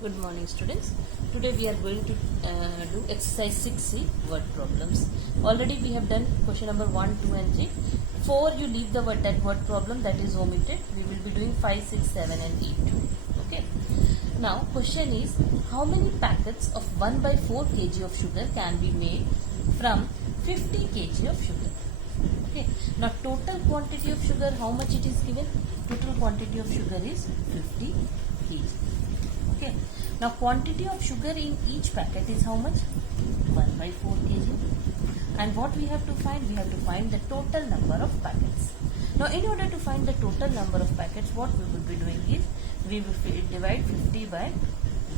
Good morning, students. Today we are going to do exercise 6C word problems. Already we have done question number 1, 2 and 3. 4 you leave the word, that word problem, that is omitted. We will be doing 5, 6, 7 and 8. Okay. Now question is, how many packets of 1 by 4 kg of sugar can be made from 50 kg of sugar? Okay. Now total quantity of sugar, how much it is given? Total quantity of sugar is 50 kg. Okay. Now quantity of sugar in each packet is how much? 1 by 4 kg. And what we have to find? We have to find the total number of packets. Now in order to find the total number of packets, what we will be doing is, we will divide 50 by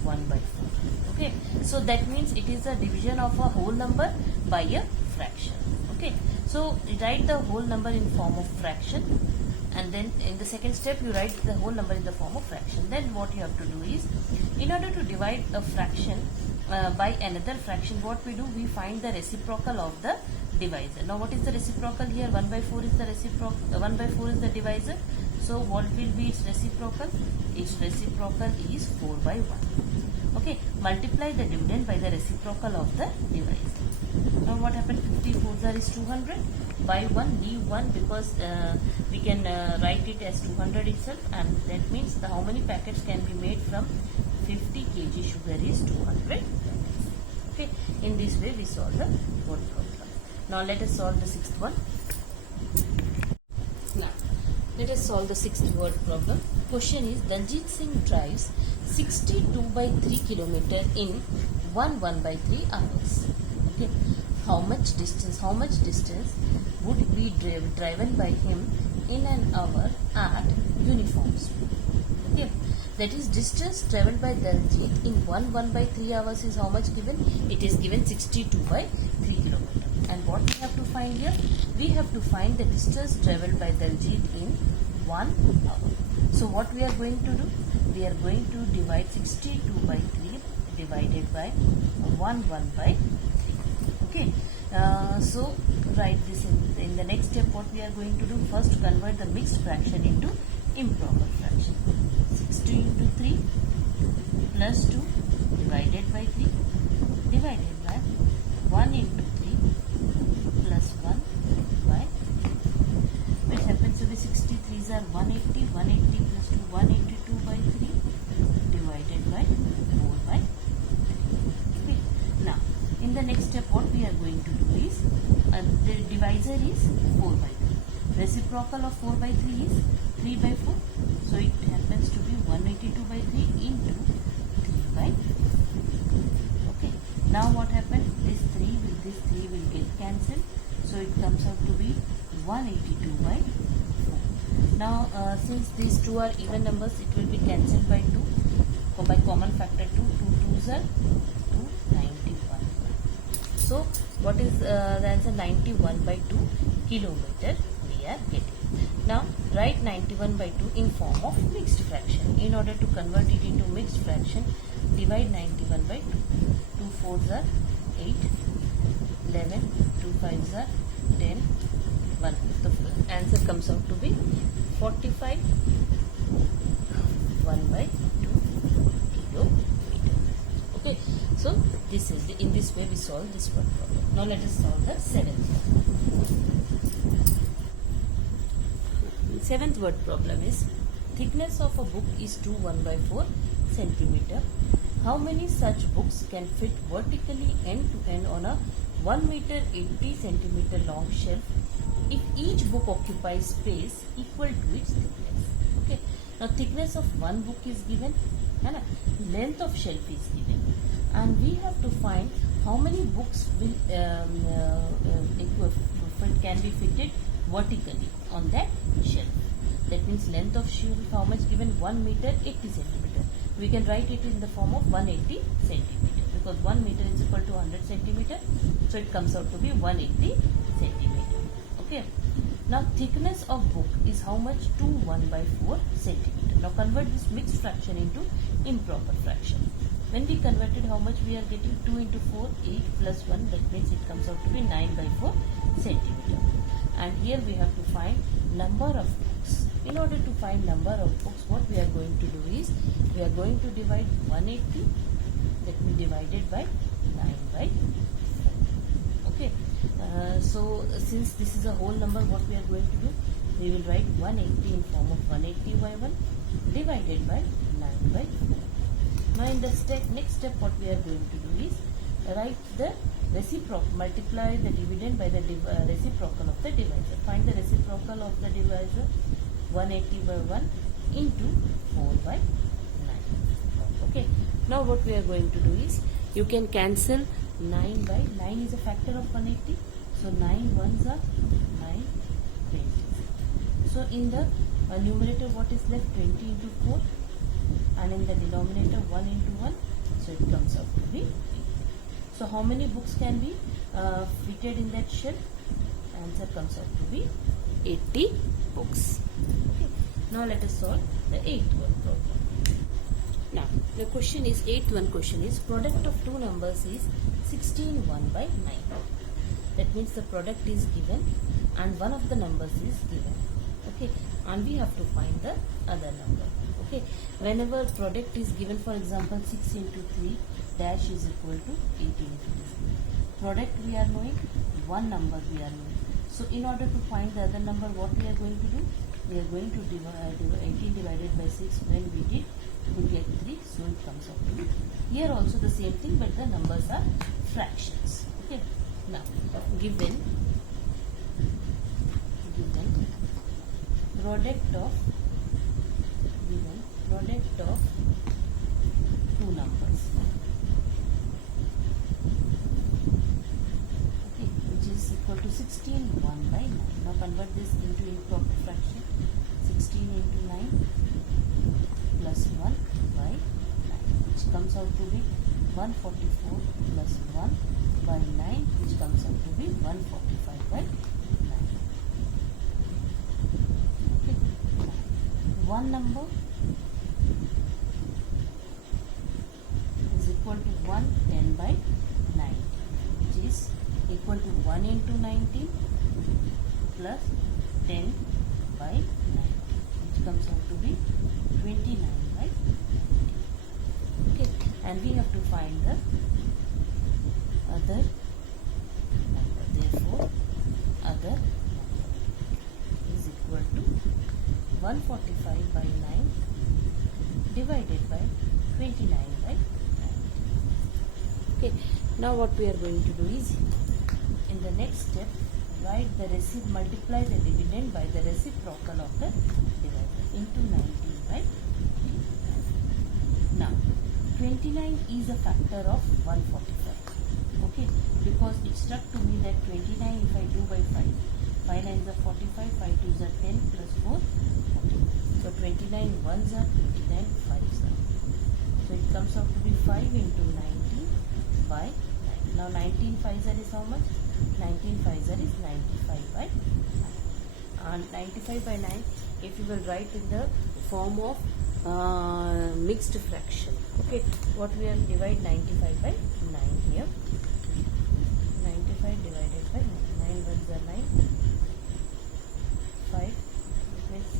1 by 4. Okay. So that means it is a division of a whole number by a fraction. Okay. So write the whole number in form of fraction. And then in the second step you write the whole number in the form of fraction. Then what you have to do is, in order to divide a fraction by another fraction, what we do, we find the reciprocal of the divisor. Now what is the reciprocal here? 1 by 4 is the reciprocal, 1 by 4 is the divisor. So what will be its reciprocal? Its reciprocal is 4 by 1. Okay, multiply the dividend by the reciprocal of the divisor. Now what happened? 50 4s is 200. By 1 leave 1 because we can write it as 200 itself, and that means how many packets can be made from 50 kg sugar is 200 packets. Okay, in this way we solve the word problem. Now let us solve the sixth one. Now let us solve the sixth word problem. Question is, Daljit Singh drives 62 by 3 km in 1 by 3 hours. Okay, how much distance would be driven by him in an hour at uniform speed? Okay, that is, distance travelled by Daljit in 1 by 3 hours is how much given? It is given 62 by 3 km. And what we have to find here? We have to find the distance travelled by Daljit in 1 hour. So what we are going to do? We are going to divide 62 by 3 divided by 1 by 3. Okay. So write this in the next step. What we are going to do? First, convert the mixed fraction into improper fraction. 60 into 3 plus 2 divided by 3 divided by 1 into 3 plus 1 by 3, which happens to be 63s are 180. 180 plus 2, 182 by 3 divided by 4 by 3. Okay. Now in the next step, what we are going to do is, the divisor is 4 by 3. Reciprocal of 4 by 3 is 3 by 4. So it happens to be 182 by 3 into 3 by 3. Okay. Now what happened? This 3 will get cancelled. So it comes out to be 182 by 4. Now since these two are even numbers, it will be cancelled by 2. So by common factor 2, 2 2s are 291. So what is the answer? 91 by 2 kilometer we are getting. Now write 91 by 2 in form of mixed fraction. In order to convert it into mixed fraction, divide 91 by 2. 2 4s are 8, 11, 2 5s are 10, 1. The answer comes out to be 45, 1 by 2 kilometer. Okay, so this is in this way we solve this word problem. Now let us solve the seventh one. Seventh word problem is, thickness of a book is 1 by 4 centimeter. How many such books can fit vertically end to end on a 1 meter 80 centimeter long shelf if each book occupies space equal to its thickness? Okay. Now thickness of one book is given, length of shelf is given, and we have to find how many books will can be fitted vertically on that shelf. That means length of shelf, how much given? 1 meter 80 centimeter. We can write it in the form of 180 centimeter because 1 meter is equal to 100 centimeter. So it comes out to be 180 centimeter. Okay. Now thickness of book is how much? 1 by 4 centimeter. Now convert this mixed fraction into improper fraction. When we converted, how much we are getting? 2 into 4, 8 plus 1. That means it comes out to be 9 by 4 centimeter. And here we have to find number of books. in order to find number of books, what we are going to do is, we are going to divide 180, that will be divided by 9 by 4. Okay. So since this is a whole number, what we are going to do, we will write 180 in form of 180 by 1 divided by 9 by 4. Now in the next step, what we are going to do is write the reciprocal, multiply the dividend by the reciprocal of the divisor. Find the reciprocal of the divisor, 180 by 1 into 4 by 9. Okay. Now what we are going to do is, you can cancel 9 by 9 is a factor of 180. So 9 ones are 9 20. So in the numerator, what is left? 20 into 4, and in the denominator 1 into 1. So it comes out to be 8. So how many books can be fitted in that shelf? Answer comes out to be 80 books. Okay. Now let us solve the 8th one problem. Now the question is, 8th one question is, product of two numbers is 16 1 by 9. That means the product is given and one of the numbers is given. Okay, and we have to find the other number. Okay, whenever product is given, for example 6 into 3 dash is equal to 18 into 3. Product we are knowing, one number we are knowing. So in order to find the other number, what we are going to do? We are going to divide 18 divided by 6. When we did, we get 3, so it comes out to be. Here also the same thing, but the numbers are fractions. Okay. Now given product of two numbers. Okay, which is equal to 16 1 by 9. Now convert this into improper fraction. 16 into 9 plus 1 by 9, which comes out to be 144 plus 1 by 9, which comes out to be 145 by 9. Okay. One number is equal to 110 by 9, which is equal to 1 into 19 plus 10 by 9, which comes out to be 29 by 90. Okay, and we have to find the other number. Therefore, other number is equal to 145 by 9 divided by 29 by 90. Okay, now what we are going to do is, in the next step, write the multiply the dividend by the reciprocal of the divisor into 19 by 29. Now 29 is a factor of 145. Okay, because it struck to me that 29 if I do by 5, 5 9s are 45, 5 2s are 10 plus 4 14. So 29 1s are 29, 5s are. So it comes out to be 5 into 19 by 9. Now 19 5s are is how much? 19 5s are is 95 by 9. And 95 by 9, if you will write in the form of mixed fraction. Okay, what we are divide 95 by 9 here. 95 divided by 9. 9 ones are 9. 5 means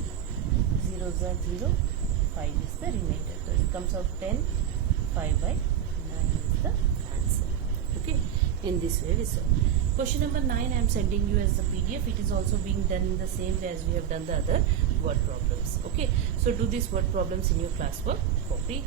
0s are 0. 5 is the remainder. So it comes out 10. 5 by 9 is the answer. Okay, in this way we solve. Question number 9 I am sending you as the PDF. It is also being done in the same way as we have done the other word problems. Okay, so do these word problems in your classwork. Copy.